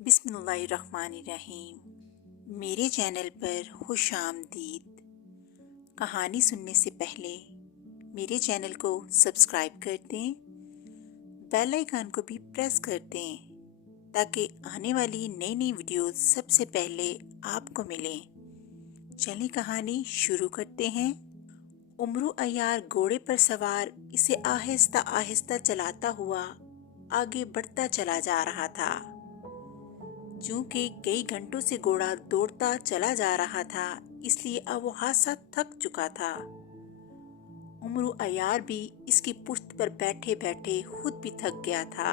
बिस्मिल्लाहिर्रहमानिर्रहीम। मेरे चैनल पर खुश आमदीद। कहानी सुनने से पहले मेरे चैनल को सब्सक्राइब कर दें, बेल आइकन को भी प्रेस कर दें ताकि आने वाली नई नई वीडियोस सबसे पहले आपको मिलें। चलिए कहानी शुरू करते हैं। उमरू अय्यार घोड़े पर सवार इसे आहिस्ता आहिस्ता चलाता हुआ आगे बढ़ता चला जा रहा था। चूंकि कई घंटों से घोड़ा दौड़ता चला जा रहा था, इसलिए अब वो हादसा थक चुका था। उमरू अय्यार भी इसकी पुश्त पर बैठे बैठे खुद भी थक गया था।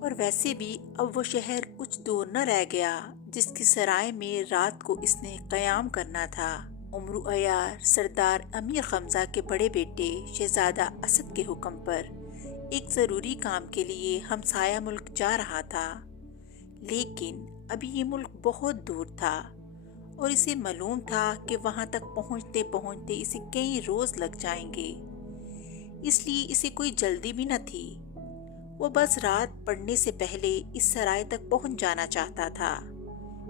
और वैसे भी अब वो शहर कुछ दूर न रह गया जिसकी सराय में रात को इसने क़याम करना था। उमरू अय्यार सरदार अमीर खमजा के बड़े बेटे शहजादा असद के हुक्म पर एक ज़रूरी काम के लिए हमसाया मुल्क जा रहा था। लेकिन अभी ये मुल्क बहुत दूर था और इसे मालूम था कि वहां तक पहुंचते पहुंचते इसे कई रोज लग जाएंगे, इसलिए इसे कोई जल्दी भी न थी। वो बस रात पड़ने से पहले इस सराय तक पहुंच जाना चाहता था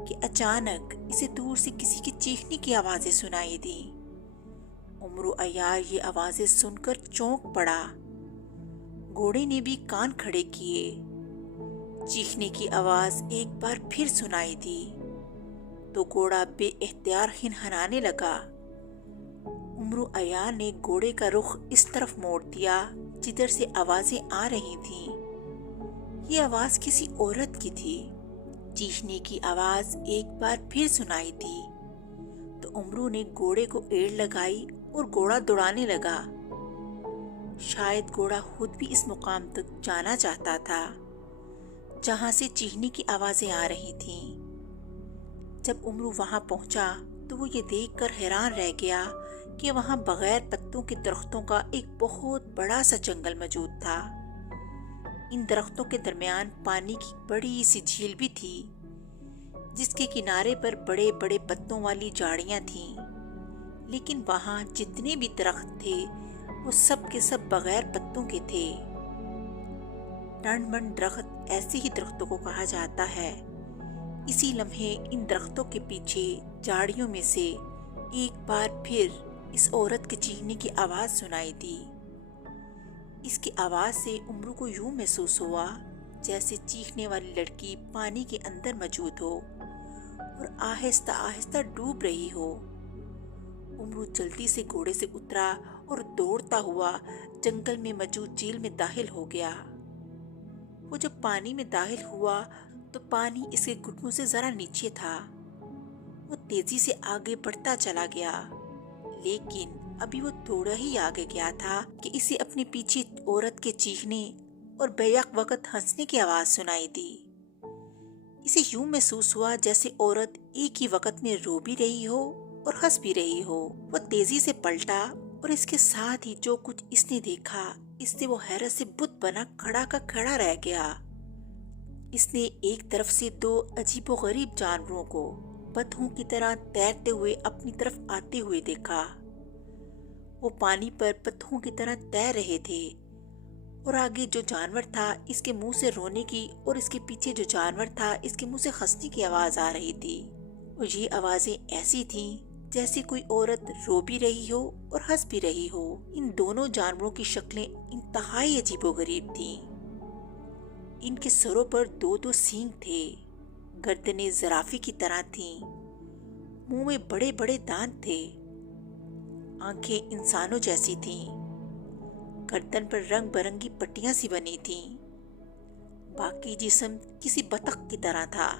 कि अचानक इसे दूर से किसी की चीखने की आवाजें सुनाई दी। उमरू अय्यार ये आवाजें सुनकर चौंक पड़ा। घोड़े ने भी कान खड़े किए। चीखने की आवाज एक बार फिर सुनाई दी तो घोड़ा बेइख्तियार हिनहनाने लगा। उमरू अय्यार ने घोड़े का रुख इस तरफ मोड़ दिया जिधर से आवाजें आ रही थीं। ये आवाज किसी औरत की थी। चीखने की आवाज एक बार फिर सुनाई दी तो उमरू ने घोड़े को एड़ लगाई और घोड़ा दौड़ाने लगा। शायद घोड़ा खुद भी इस मुकाम तक जाना चाहता था जहां से चीखने की आवाजें आ रही थीं। जब उमरू वहां पहुंचा तो वो ये देखकर हैरान रह गया कि वहां बगैर पत्तों के दरख्तों का एक बहुत बड़ा सा जंगल मौजूद था। इन दरख्तों के दरमियान पानी की बड़ी सी झील भी थी जिसके किनारे पर बड़े बड़े पत्तों वाली झाड़ियां थीं। लेकिन वहां जितने भी दरख्त थे वो सब के सब बगैर पत्तों के थे। टंडमंड दरख्त ऐसे ही दरख्तों को कहा जाता है। इसी लम्हे इन दरख्तों के पीछे झाड़ियों में से एक बार फिर इस औरत के चीखने की आवाज सुनाई दी। इसकी आवाज से उमरू को यूं महसूस हुआ जैसे चीखने वाली लड़की पानी के अंदर मौजूद हो और आहिस्ता आहिस्ता डूब रही हो। उमरू जल्दी से घोड़े से उतरा और दौड़ता हुआ जंगल में मौजूद झील में दाखिल हो गया। वो जब पानी में दाखिल हुआ तो पानी इसके घुटनों से जरा नीचे था। वो तेजी से आगे बढ़ता चला गया, लेकिन अभी वो थोड़ा ही आगे गया था कि इसे अपने पीछे औरत के चीखने और बेयक वक्त हंसने की आवाज सुनाई दी। इसे यूं महसूस हुआ जैसे औरत एक ही वक्त में रो भी रही हो और हंस भी रही हो। वो तेजी से पलटा और इसके साथ ही जो कुछ इसने देखा इससे वो हैरत से बुत बना खड़ा का खड़ा रह गया। इसने एक तरफ से दो अजीबोगरीब जानवरों को बतखों की तरह तैरते हुए अपनी तरफ आते हुए देखा। वो पानी पर बतखों की तरह तैर रहे थे और आगे जो जानवर था इसके मुंह से रोने की और इसके पीछे जो जानवर था इसके मुंह से हंसने की आवाज आ रही थी। और ये आवाजें ऐसी थीं जैसे कोई औरत रो भी रही हो और हंस भी रही हो। इन दोनों जानवरों की शक्लें इंतहाई अजीबोगरीब थीं। इनके सरों पर दो दो सींग थे, गर्दनें ज़राफे की तरह थीं, मुंह में बड़े बड़े दांत थे, आंखें इंसानों जैसी थीं, गर्दन पर रंग बिरंगी पट्टियां सी बनी थीं। बाकी जिस्म किसी बतख की तरह था।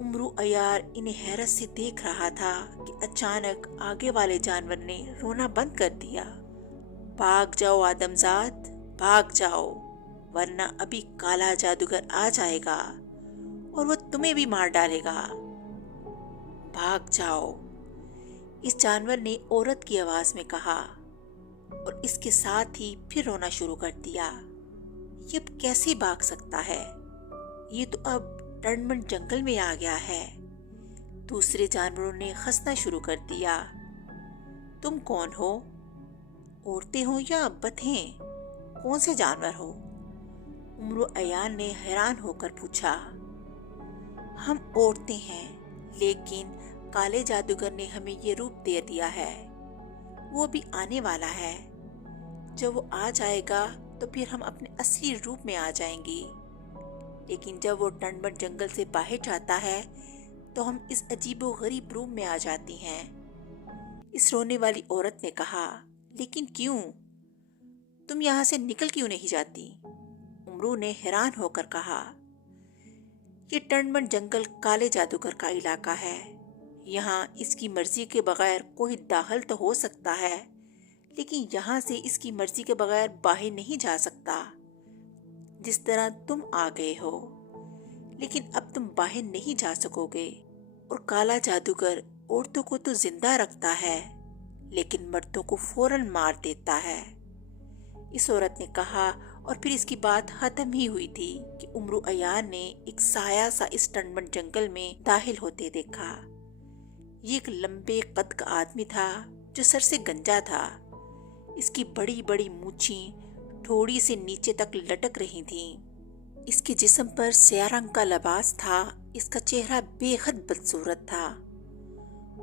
उमरू अय्यार इन्हें हैरत से देख रहा था कि अचानक आगे वाले जानवर ने रोना बंद कर दिया। भाग जाओ आदमजाद, भाग जाओ, वरना अभी काला जादूगर आ जाएगा और वो तुम्हें भी मार डालेगा। भाग जाओ, इस जानवर ने औरत की आवाज में कहा और इसके साथ ही फिर रोना शुरू कर दिया। ये अब कैसे भाग सकता है? ये तो अब टंडमंड जंगल में आ गया है। दूसरे जानवरों ने हंसना शुरू कर दिया। तुम कौन हो? औरतें हो या बतखें? कौन से जानवर हो? उमरो अयान ने हैरान होकर पूछा। हम औरतें हैं, लेकिन काले जादूगर ने हमें ये रूप दे दिया है। वो भी आने वाला है। जब वो आ जाएगा तो फिर हम अपने असली रूप में आ जाएंगे। लेकिन जब वो टनबन जंगल से बाहर जाता है तो हम इस अजीबो गरीब रूप में आ जाती हैं। इस रोने वाली औरत ने कहा, लेकिन क्यों? तुम यहाँ से निकल क्यों नहीं जाती? उमरू ने हैरान होकर कहा, ये टनबन जंगल काले जादूगर का इलाका है। यहाँ इसकी मर्जी के बगैर कोई दाखिल तो हो सकता है, लेकिन यहाँ से इसकी मर्जी के बगैर बाहर नहीं जा सकता। जिस तरह तुम आ गए हो, लेकिन अब तुम बाहर नहीं जा सकोगे। और काला जादूगर औरतों को तो जिंदा रखता है, लेकिन मर्दों को फौरन मार देता है। इस औरत ने कहा, और फिर इसकी बात खत्म ही हुई थी कि उमरू अयान ने एक साया सा इस टनबन जंगल में दाखिल होते देखा। ये एक लंबे कद का आदमी था जो सर से गंजा था। इसकी बड़ी बड़ी मूंछें थोड़ी से नीचे तक लटक रही थीं। इसके जिस्म पर स्याह रंग का लिबास था। इसका चेहरा बेहद बदसूरत था।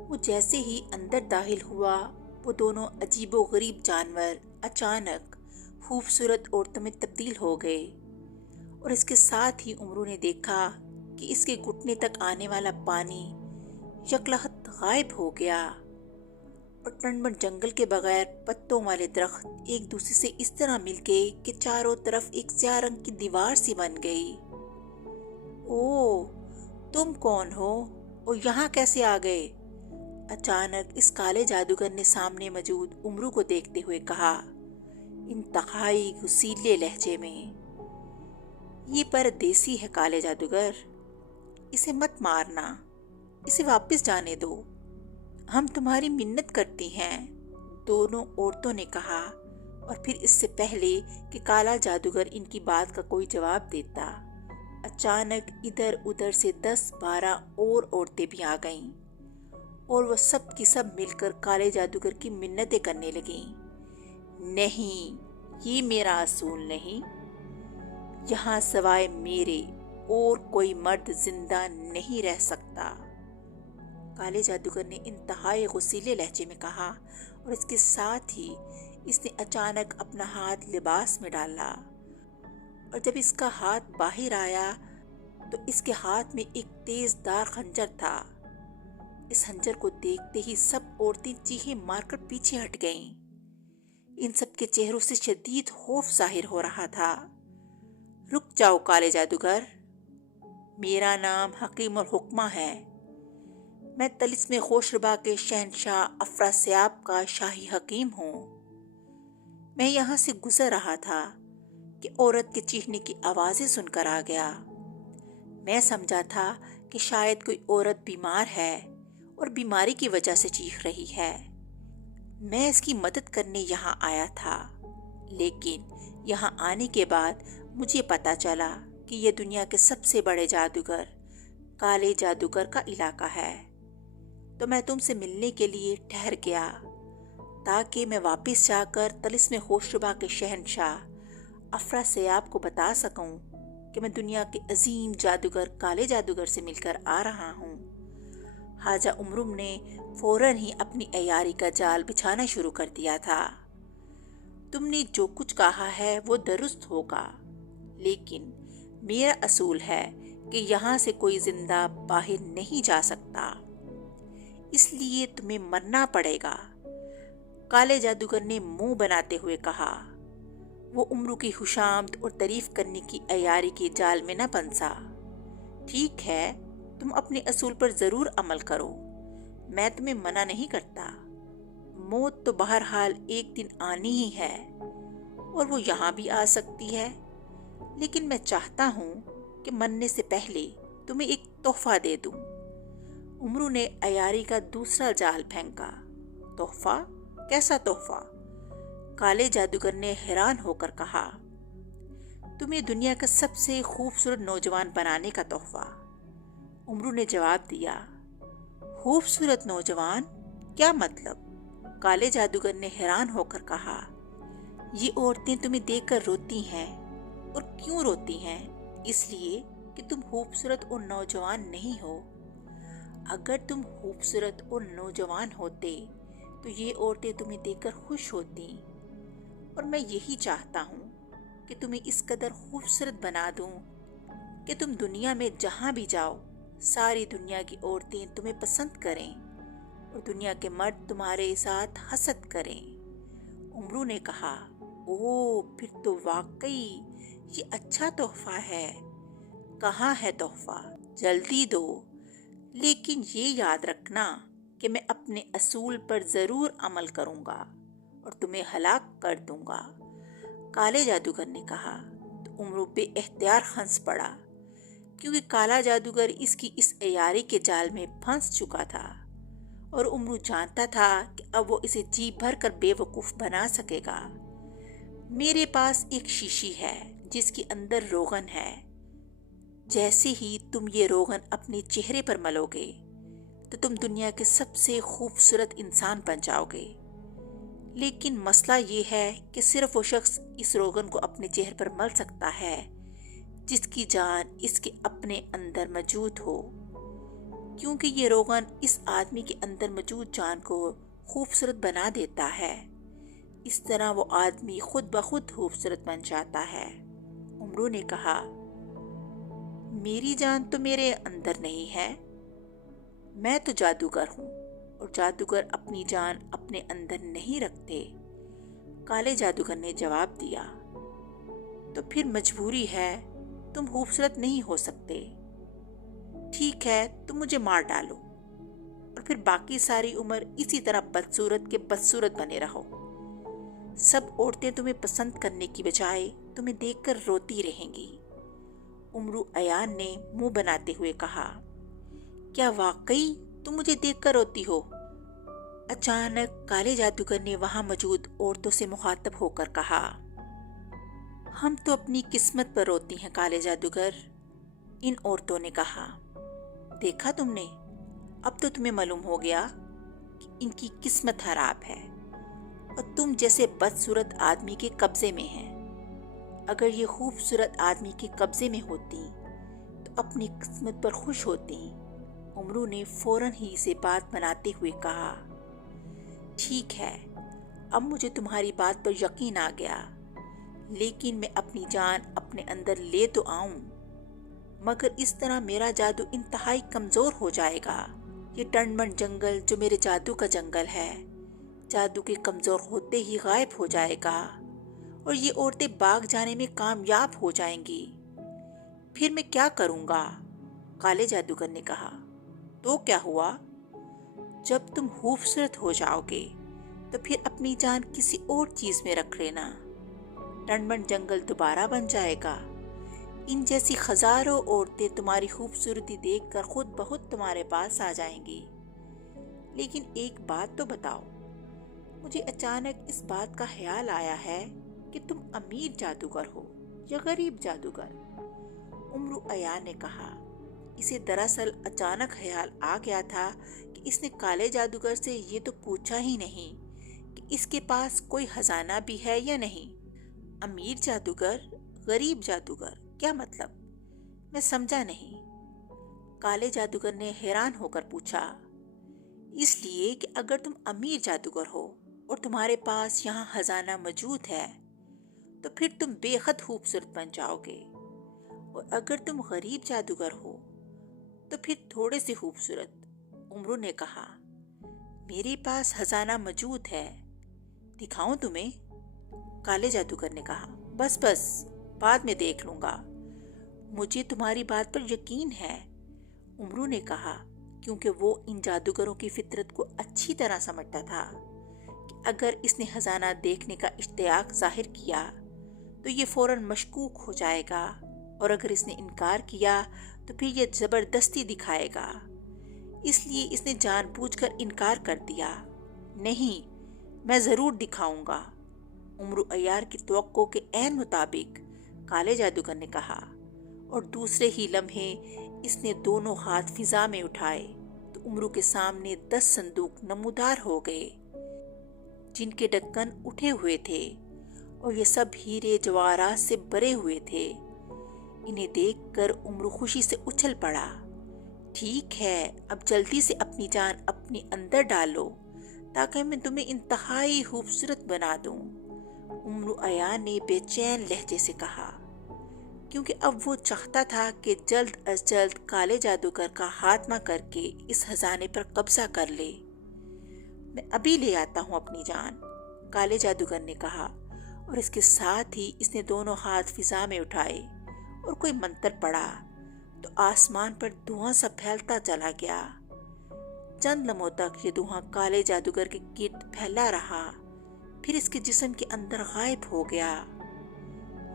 वो जैसे ही अंदर दाखिल हुआ, वो दोनों अजीबो गरीब जानवर अचानक खूबसूरत औरतों में तब्दील हो गए। और इसके साथ ही उमरू ने देखा कि इसके घुटने तक आने वाला पानी यकलखत गायब हो गया और टनबन जंगल के बगैर पत्तों वाले दरख्त एक दूसरे से इस तरह मिल गए कि चारों तरफ एक स्याह रंग की दीवार सी बन गई। ओह, तुम कौन हो और यहाँ कैसे आ गए? अचानक इस काले जादूगर ने सामने मौजूद उमरू को देखते हुए कहा, इंतहाई गुस्सीले लहजे में। ये परदेसी है काले जादूगर, इसे मत मारना, इसे वापस जाने दो, हम तुम्हारी मिन्नत करती हैं, दोनों औरतों ने कहा। और फिर इससे पहले कि काला जादूगर इनकी बात का कोई जवाब देता, अचानक इधर उधर से 10-12 और औरतें भी आ गईं और वह सब की सब मिलकर काले जादूगर की मिन्नतें करने लगीं। नहीं, ये मेरा असूल नहीं। यहाँ सिवाय मेरे और कोई मर्द जिंदा नहीं रह सकता, काले जादूगर ने इंतहाई गुस्सीले लहजे में कहा। और इसके साथ ही इसने अचानक अपना हाथ लिबास में डाला और जब इसका हाथ बाहर आया तो इसके हाथ में एक तेजदार खंजर था। इस खंजर को देखते ही सब औरतें चीखें मारकर पीछे हट गईं। इन सब के चेहरों से शदीद खौफ जाहिर हो रहा था। रुक जाओ काले जादूगर, मेरा नाम हकीम उल हुक्मा है। मैं तलिस्मे खोशरबा के शहनशाह अफरासियाब का शाही हकीम हूँ। मैं यहाँ से गुजर रहा था कि औरत के चीखने की आवाज़ें सुनकर आ गया। मैं समझा था कि शायद कोई औरत बीमार है और बीमारी की वजह से चीख रही है। मैं इसकी मदद करने यहाँ आया था, लेकिन यहाँ आने के बाद मुझे पता चला कि यह दुनिया के सबसे बड़े जादूगर काले जादूगर का इलाका है। तो मैं तुमसे मिलने के लिए ठहर गया ताकि मैं वापस जाकर तलिस्मे खोशरबा के शहनशाह अफरासियाब को बता सकूं कि मैं दुनिया के अजीम जादूगर काले जादूगर से मिलकर आ रहा हूँ। हाजा उमरुम ने फौरन ही अपनी अयारी का जाल बिछाना शुरू कर दिया था। तुमने जो कुछ कहा है वो दुरुस्त होगा, लेकिन मेरा असूल है कि यहाँ से कोई जिंदा बाहर नहीं जा सकता, इसलिए तुम्हें मरना पड़ेगा, काले जादूगर ने मुंह बनाते हुए कहा। वो उमरू की खुशामद और तारीफ करने की अयारी के जाल में न फंसा। ठीक है, तुम अपने असूल पर जरूर अमल करो, मैं तुम्हें मना नहीं करता। मौत तो बहरहाल एक दिन आनी ही है और वो यहाँ भी आ सकती है, लेकिन मैं चाहता हूँ कि मरने से पहले तुम्हें एक तोहफा दे दूँ। उमरू ने अयारी का दूसरा जाल फेंका। तोहफा? कैसा तोहफा? काले जादूगर ने हैरान होकर कहा। तुम्हें दुनिया का सबसे खूबसूरत नौजवान बनाने का तोहफा, उमरू ने जवाब दिया। खूबसूरत नौजवान? क्या मतलब? काले जादूगर ने हैरान होकर कहा। ये औरतें तुम्हें देखकर रोती हैं اور کیوں روتی ہیں؟ اس لیے کہ تم خوبصورت اور نوجوان نہیں ہو۔ اگر تم خوبصورت اور نوجوان ہوتے تو یہ عورتیں تمہیں دیکھ کر خوش ہوتی، اور میں یہی چاہتا ہوں کہ تمہیں اس قدر خوبصورت بنا دوں کہ تم دنیا میں جہاں بھی جاؤ ساری دنیا کی عورتیں تمہیں پسند کریں اور دنیا کے مرد تمہارے ساتھ حسد کریں۔ عمرو نے کہا، اوہ پھر تو واقعی یہ اچھا تحفہ ہے۔ کہاں ہے تحفہ؟ جلدی دو، لیکن یہ یاد رکھنا کہ میں اپنے اصول پر ضرور عمل کروں گا اور تمہیں ہلاک کر دوں گا۔ کالے جادوگر نے کہا تو عمرو بے اختیار ہنس پڑا، کیونکہ کالا جادوگر اس کی اس عیاری کے جال میں پھنس چکا تھا اور عمرو جانتا تھا کہ اب وہ اسے جی بھر کر بے وقوف بنا سکے گا۔ میرے پاس ایک شیشی ہے جس کے اندر روغن ہے۔ جیسے ہی تم یہ روغن اپنے چہرے پر ملو گے تو تم دنیا کے سب سے خوبصورت انسان بن جاؤ گے۔ لیکن مسئلہ یہ ہے کہ صرف وہ شخص اس روغن کو اپنے چہرے پر مل سکتا ہے جس کی جان اس کے اپنے اندر موجود ہو، کیونکہ یہ روغن اس آدمی کے اندر موجود جان کو خوبصورت بنا دیتا ہے۔ اس طرح وہ آدمی خود بخود خوبصورت بن جاتا ہے۔ عمرو نے کہا، میری جان تو میرے اندر نہیں ہے، میں تو جادوگر ہوں اور جادوگر اپنی جان اپنے اندر نہیں رکھتے۔ کالے جادوگر نے جواب دیا، تو پھر مجبوری ہے، تم خوبصورت نہیں ہو سکتے۔ ٹھیک ہے، تم مجھے مار ڈالو اور پھر باقی ساری عمر اسی طرح بدصورت کے بدصورت بنے رہو۔ سب عورتیں تمہیں پسند کرنے کی بجائے تمہیں دیکھ کر روتی رہیں گی۔ عمرو عیان نے منہ بناتے ہوئے کہا، کیا واقعی تم مجھے دیکھ کر روتی ہو؟ اچانک کالے جادوگر نے وہاں موجود عورتوں سے مخاطب ہو کر کہا، ہم تو اپنی قسمت پر روتی ہیں کالے جادوگر۔ ان عورتوں نے کہا، دیکھا تم نے، اب تو تمہیں معلوم ہو گیا کہ ان کی قسمت خراب ہے اور تم جیسے بدصورت آدمی کے قبضے میں ہیں۔ اگر یہ خوبصورت آدمی کے قبضے میں ہوتی تو اپنی قسمت پر خوش ہوتی۔ عمرو نے فوراً ہی سے بات بناتے ہوئے کہا، ٹھیک ہے، اب مجھے تمہاری بات پر یقین آ گیا، لیکن میں اپنی جان اپنے اندر لے تو آؤں، مگر اس طرح میرا جادو انتہائی کمزور ہو جائے گا۔ یہ ٹنڈمن جنگل جو میرے جادو کا جنگل ہے، جادو کے کمزور ہوتے ہی غائب ہو جائے گا اور یہ عورتیں بھاگ جانے میں کامیاب ہو جائیں گی۔ پھر میں کیا کروں گا؟ کالے جادوگر نے کہا، تو کیا ہوا؟ جب تم خوبصورت ہو جاؤ گے تو پھر اپنی جان کسی اور چیز میں رکھ لینا، ٹنڈمن جنگل دوبارہ بن جائے گا۔ ان جیسی ہزاروں عورتیں تمہاری خوبصورتی دیکھ کر خود بخود تمہارے پاس آ جائیں گی۔ لیکن ایک بات تو بتاؤ، مجھے اچانک اس بات کا خیال آیا ہے کہ تم امیر جادوگر ہو یا غریب جادوگر؟ عمرو عیان نے کہا، اسے دراصل اچانک خیال آ گیا تھا کہ اس نے کالے جادوگر سے یہ تو پوچھا ہی نہیں کہ اس کے پاس کوئی خزانہ بھی ہے یا نہیں۔ امیر جادوگر، غریب جادوگر، کیا مطلب؟ میں سمجھا نہیں۔ کالے جادوگر نے حیران ہو کر پوچھا، اس لیے کہ اگر تم امیر جادوگر ہو اور تمہارے پاس یہاں خزانہ موجود ہے تو پھر تم بے حد خوبصورت بن جاؤ گے، اور اگر تم غریب جادوگر ہو تو پھر تھوڑے سے خوبصورت۔ عمرو نے کہا، میرے پاس خزانہ موجود ہے، دکھاؤں تمہیں؟ کالے جادوگر نے کہا، بس بعد میں دیکھ لوں گا، مجھے تمہاری بات پر یقین ہے۔ عمرو نے کہا، کیونکہ وہ ان جادوگروں کی فطرت کو اچھی طرح سمجھتا تھا کہ اگر اس نے خزانہ دیکھنے کا اشتیاق ظاہر کیا تو یہ فوراً مشکوک ہو جائے گا، اور اگر اس نے انکار کیا تو پھر یہ زبردستی دکھائے گا۔ اس لیے اس نے جان بوجھ کر انکار کر دیا، نہیں، میں ضرور دکھاؤں گا۔ عمرو عیار کی توقع کے عین مطابق کالے جادوگر نے کہا، اور دوسرے ہی لمحے اس نے دونوں ہاتھ فضا میں اٹھائے تو عمرو کے سامنے 10 صندوق نمودار ہو گئے، جن کے ڈھکن اٹھے ہوئے تھے और ये सब हीरे जवाहरात से भरे हुए थे। इन्हें देखकर उम्र खुशी से उछल पड़ा। ठीक है, अब जल्दी से अपनी जान अपने अंदर डालो ताकि मैं तुम्हें इंतहाई खूबसूरत बना दूं, उम्र अयान ने बेचैन लहजे से कहा, क्योंकि अब वो चाहता था कि जल्द अज जल्द काले जादूगर का खात्मा करके इस खजाने पर कब्जा कर ले। मैं अभी ले आता हूँ अपनी जान, काले जादूगर ने कहा, और इसके साथ ही इसने दोनों हाथ फिजा में उठाए और कोई मंत्र पढ़ा तो आसमान पर धुआं सा फैलता चला गया। चंद लम्हों तक ये धुआं काले जादूगर के गिर्द फैला रहा, फिर इसके जिस्म के अंदर गायब हो गया।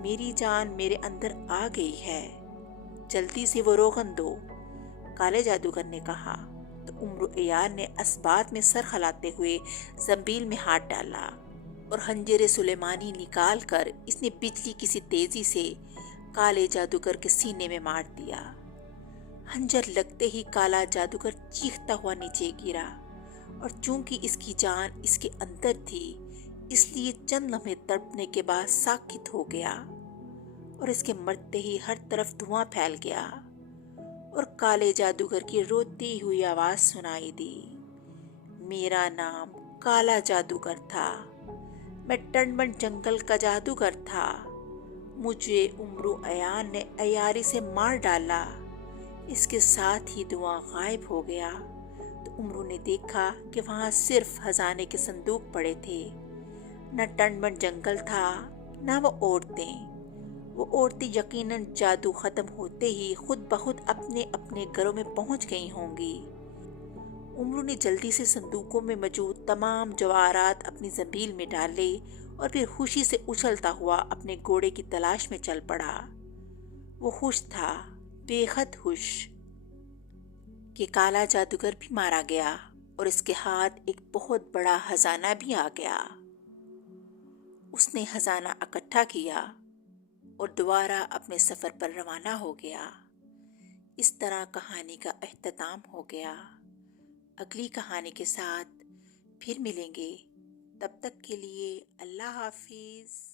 मेरी जान मेरे अंदर आ गई है, जल्दी से वो रोगन दो, काले जादूगर ने कहा। तो उम्र अयान ने असबात में सर खलाते हुए जंबील में हाथ डाला और खंजर सुलेमानी निकाल कर इसने बिजली की सी तेजी से काले जादूगर के सीने में मार दिया। खंजर लगते ही काला जादूगर चीखता हुआ नीचे गिरा, और चूंकि इसकी जान इसके अंदर थी इसलिए चंद लम्हे तड़पने के बाद साकित हो गया, और इसके मरते ही हर तरफ धुआं फैल गया और काले जादूगर की रोती हुई आवाज सुनाई दी। मेरा नाम काला जादूगर था, मैं टनमन जंगल का जादूगर था। मुझे उम्र अयान ने अयारी से मार डाला। इसके साथ ही धुआं गायब हो गया तो उम्र ने देखा कि वहां सिर्फ खजाने के संदूक पड़े थे। न टनमन जंगल था, न वो औरतें। वो औरतें यकीनन जादू खत्म होते ही खुद ब खुद अपने अपने घरों में पहुंच गई होंगी। उम्र ने जल्दी से संदूकों में मौजूद तमाम जवाहरात अपनी जंबील में डाले और फिर खुशी से उछलता हुआ अपने घोड़े की तलाश में चल पड़ा। वो खुश था, बेहद खुश, कि काला जादूगर भी मारा गया और इसके हाथ एक बहुत बड़ा खजाना भी आ गया। उसने खजाना इकट्ठा किया और दोबारा अपने सफ़र पर रवाना हो गया। इस तरह कहानी का अख्ताम हो गया। अगली कहानी के साथ फिर मिलेंगे, तब तक के लिए अल्लाह हाफिज़।